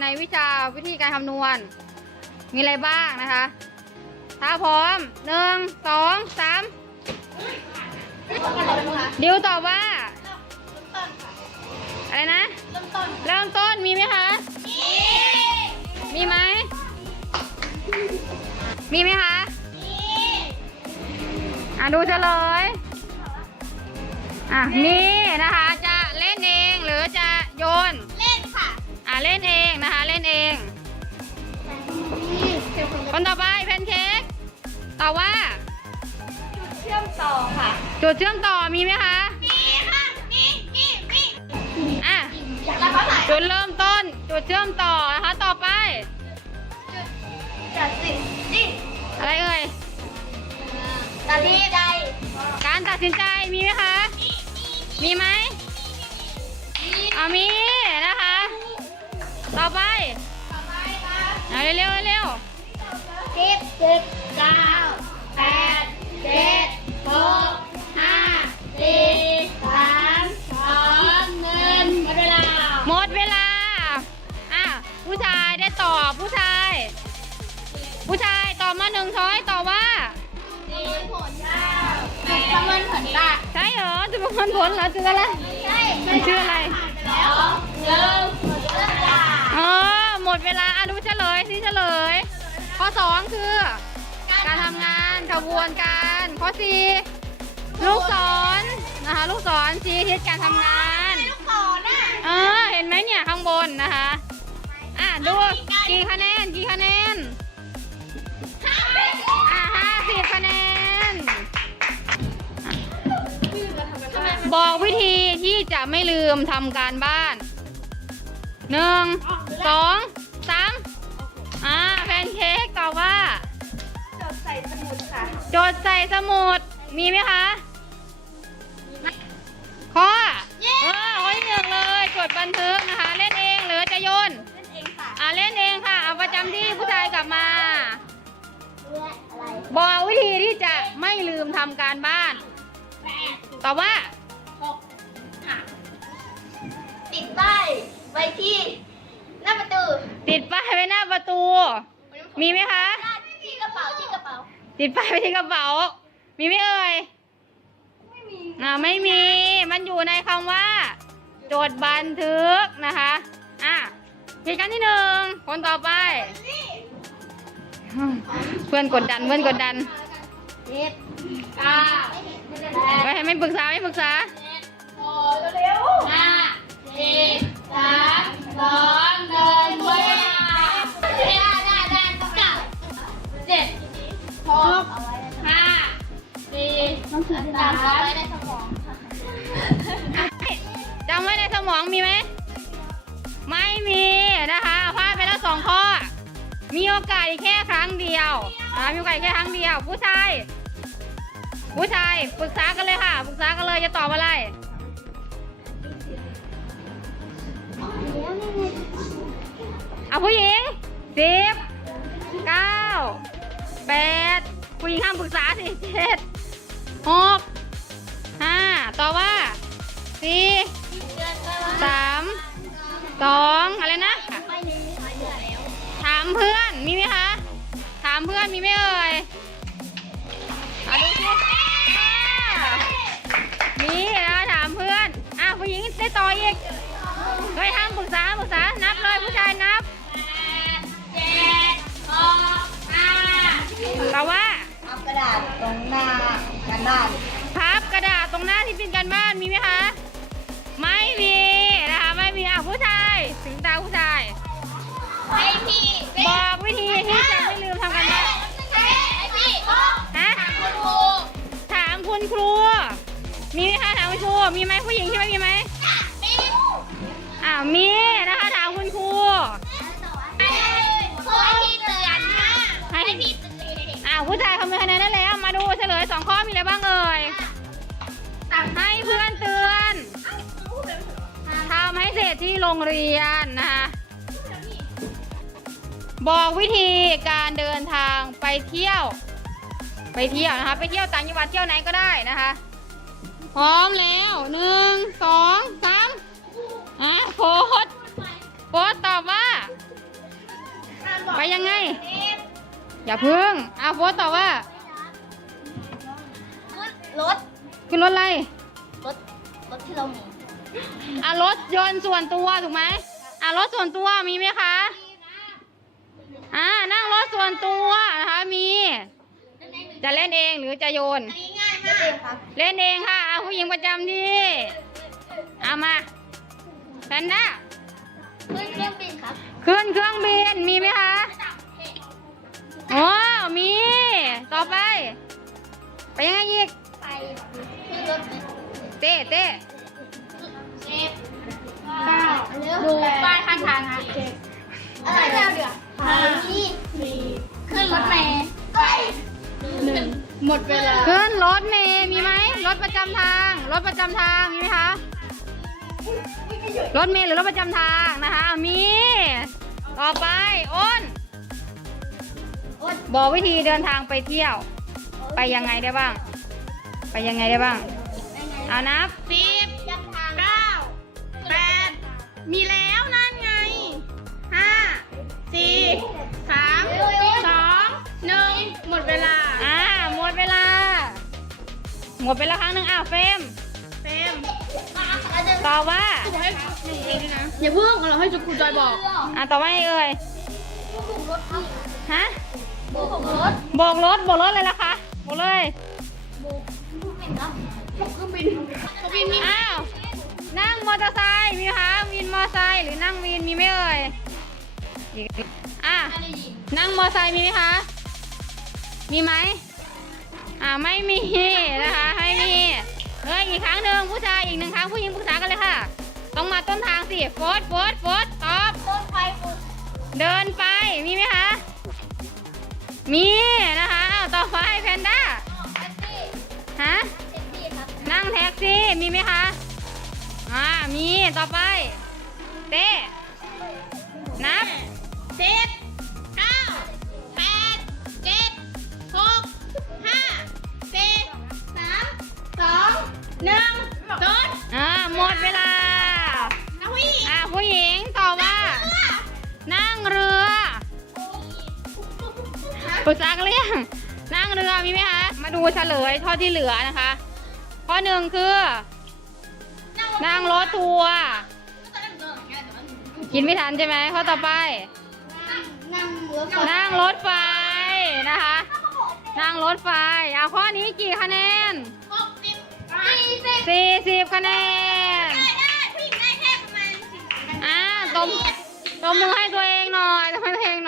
ในวิชาวิธีการคำนวณ มีอะไรบ้างนะคะ ถ้าพร้อมหนึ่งสองสามดิวตอบว่า อะไรนะ เริ่มต้นมีไหมคะ มีไหม มีไหมคะอะดูเฉลย อะ มีนะคะ จะเล่นเองหรือจะโยน เล่นค่ะอะเล่นเองนะคะเล่นเอง คนต่อไปแพนเค้กตอบว่า เชื่อมต่อค่ะ จุดเชื่อมต่อมีไหมคะมีค่ะมีมีมีอะแล้วเขาถ่ายจุดเริ่มต้น จุดเชื่อมต่อนะคะต่อไปจัดสินี่อะไรเอ่ยตอนนี้ใดการตัดสินใจมีไหมคะ มีไหมอ่ามี เอาเร็วๆเร็วสิบสิบเก้าแปดเจ็ดหกห้าสี่สามสองหนึ่งหมดเวลาๆหมดเวลา อะ ผู้ชายได้ตอบผู้ชาย ผู้ชายตอบมาหนึ่งช้อยตอบว่าสี่ผลเก้าแปดประเมินผลได้ใช่เหรอจุดประมวลผลเหรอจุดอะไรใช่มันชื่ออะไรแล้วหนึ่งหมดเวลาอ๋อหมดเวลาอะดู สองคือการทำงานขบวนการข้อสี่ลูกศรนะคะ ลูกศรชี้ทิศการทำงาน ลูกศรน่ะเออเห็นไหมเนี่ยข้างบนนะคะ อะดูกี่คะแนนกี่คะแนนห้าสิบอะห้าสิบคะแนน บอกวิธีที่จะไม่ลืมทำการบ้านหนึ่งสองสามอ่าแพน เค้กตอบว่า จดใส่สมุดค่ะจดใส่สมุด มีไหมคะ ข้อเย้เออข้อที่หนึ่งเลยจดบันทึกนะคะ เล่นเองหรือจะโยน นั่นเองค่ะอ่าเล่นเองค่ะ เอาประจำที่ผู้ชายกลับมาเรื่องอะไรบอกวิธีที่จะไม่ลืมทำการบ้าน แปดตอบว่า หกห้าติดป้ายไว้ที่หน้าประตูติดป้ายไว้หน้าประตู มีไหมคะที่กระเป๋าที่กระเป๋าติดป้ายไว้ที่กระเป๋า มีไหมเอ่ยไม่มีอ่าไม่มี มันอยู่ในคำว่า จดบันทึกนะคะอะเหตุการณ์ที่หนึ่งคนต่อไปนี่เพื่อนกดดันเพื่อนกดดันเจ็ดเก้าแปดไม่ไม่ปรึกษาไม่ปรึกษาเจ็ดหกเร็วๆห้าสี่สามสองหนึ่ง สามเอาไว้ในสมองค่ะจำไว้ในสมองมีไหม ไม่มีนะคะพลาดไปแล้วสองข้อ มีโอกาสอีกแค่ครั้งเดียวอ่ามีโอกาสอีกแค่ครั้งเดียว ผู้ชาย ผู้ชายปรึกษากันเลยค่ะ ปรึกษากันเลยจะตอบอะไร เอาผู้หญิงสิบเก้าแปดผู้หญิงห้ามปรึกษาสิเจ็ด หกห้าต่อว่าสี่สามสองอะไรนะ ถามเพื่อนมีไหมคะ ถามเพื่อนมีไหมเอ่ยเอาดูสิอ่ามีแล้วถามเพื่อนอะผู้หญิงได้ต่ออีกเฮ้ยห้ามปรึกษาปรึกษานับเลยผู้ชายนับ บ้านพับกระดาษตรงหน้าที่เป็นการบ้านมีไหมคะ ไม่มีนะคะไม่มีอะผู้ชายถึงตาผู้ชายให้พี่บอกวิธีที่จะไม่ลืมทำการบ้านให้พี่ฮะคุณครูถามคุณครู มีไหมคะถามคุณครู มีไหมผู้หญิงใช่ไหมมีไหมมีอ่ามีนะคะถามคุณครูให้พี่เตือนให้พี่เตือนอ่าผู้ชายคำนวณคะแน องข้อมีอะไรบ้างเอ่ยให้เพื่อนเตือนทำให้เสร็จที่โรงเรียนนะคะบอกวิธีการเดินทางไปเที่ยว ไปเที่ยวนะคะ ไปเที่ยวต่างจังหวัดเที่ยวไหนก็ได้นะคะ พร้อมแล้วหนึ่งสองสามอะโพสต์โพสต์ตอบว่าเไปยังไง อย่าพึ่งเอาโฟสตอบว่า รถขึ้นรถอะไร รถ รถที่เรามีอะรถยนต์ส่วนตัวถูกไหมอะรถส่วนตัวมีไหมคะ อ่านั่งรถส่วนตัวนะคะมี จะเล่นเองหรือจะโยน อันนี้ง่ายมากครับเล่นเองค่ะเอาผู้หญิงประจำที่เอามาแพนด้าขึ้นเครื่องบินครับขึ้นเครื่องบินมีไหมคะโอ้มี ต่อไป ไปยังไงอีกไป ขึ้นรถไหมเต้เต้เจ็บเก้าดูป้ายข้างทางครับอะไรเดี๋ยวห้าสี่ขึ้นรถเมล์ไปหนึ่งหมดเวลาขึ้นรถเมย์มีไหมรถประจำทาง รถประจำทางมีไหมคะรถเมล์หรือรถประจำทางนะคะมีต่อไปอ้นบอกวิธีเดินทางไปเที่ยว ไปยังไงได้บ้าง ไปยังไงได้บ้าง เอานับสิบเก้าแปดมีแล้วนั่นไงห้าสี่สามสองหนึ่งหมดเวลา อ่า หมดเวลา หมดไปแล้วครั้งหนึ่งอะเฟรมเฟมตอบว่าให้หนึ่งเองนะอย่าเพิ่งเราให้จุกุจอยบอก อะตอบว่าไงเอ่ยฮะบุกรถโบกรถโบกรถเลยละคะโบกเลยบุกเครื่ บินเขาบินมีอ้าวนั่งมอเตอร์ไซค์มีไหมคะวินมอเตอร์ไซค์หรือนั่งวินมีไหมเอ่ยอะนั่งมอเตอร์ไซค์มีไหมคะ มีไหมอ่าไม่มีนะคะไม่มีเฮ้ยอีกครั้งหนึ่งผู้ชายอีกหนึ่งครั้งผู้หญิงปรึกษากันเลยค่ะ ต้องมาต้นทางสิโฟดโฟดโฟดตอบต้นไฟเดินไปมีไหมคะ มีนะคะต่อไปแพนด้าฮะ นั่งแท็กซี่ มีไหมคะ อ่า มี ต่อไป เต้ นับสิบเก้าแปดเจ็ดหกห้าสี่สามสองหนึ่งศูนย์อ่า หมดเวลา นักวิ่งอ่าผู้หญิงตอบว่า นั่งเรือปรึกษากันหรือยังนั่งเรือมีไหมคะ มาดูเฉลยเท่าที่เหลือนะคะ ข้อหนึ่งคือ นั่งรถทัวร์กินไม่ทันใช่ไหมข้อต่อไป นั่งรถนั่งรถไฟนะคะ นั่งรถไฟเอาข้อนี้กี่คะแนนหกสิบสี่สิบ40คะแนนได้ได้ผู้หญิงได้แค่ประมาณสิบอ่าตบตบมือให้ตัวเองหน่อยตบมือให้ตัวเอง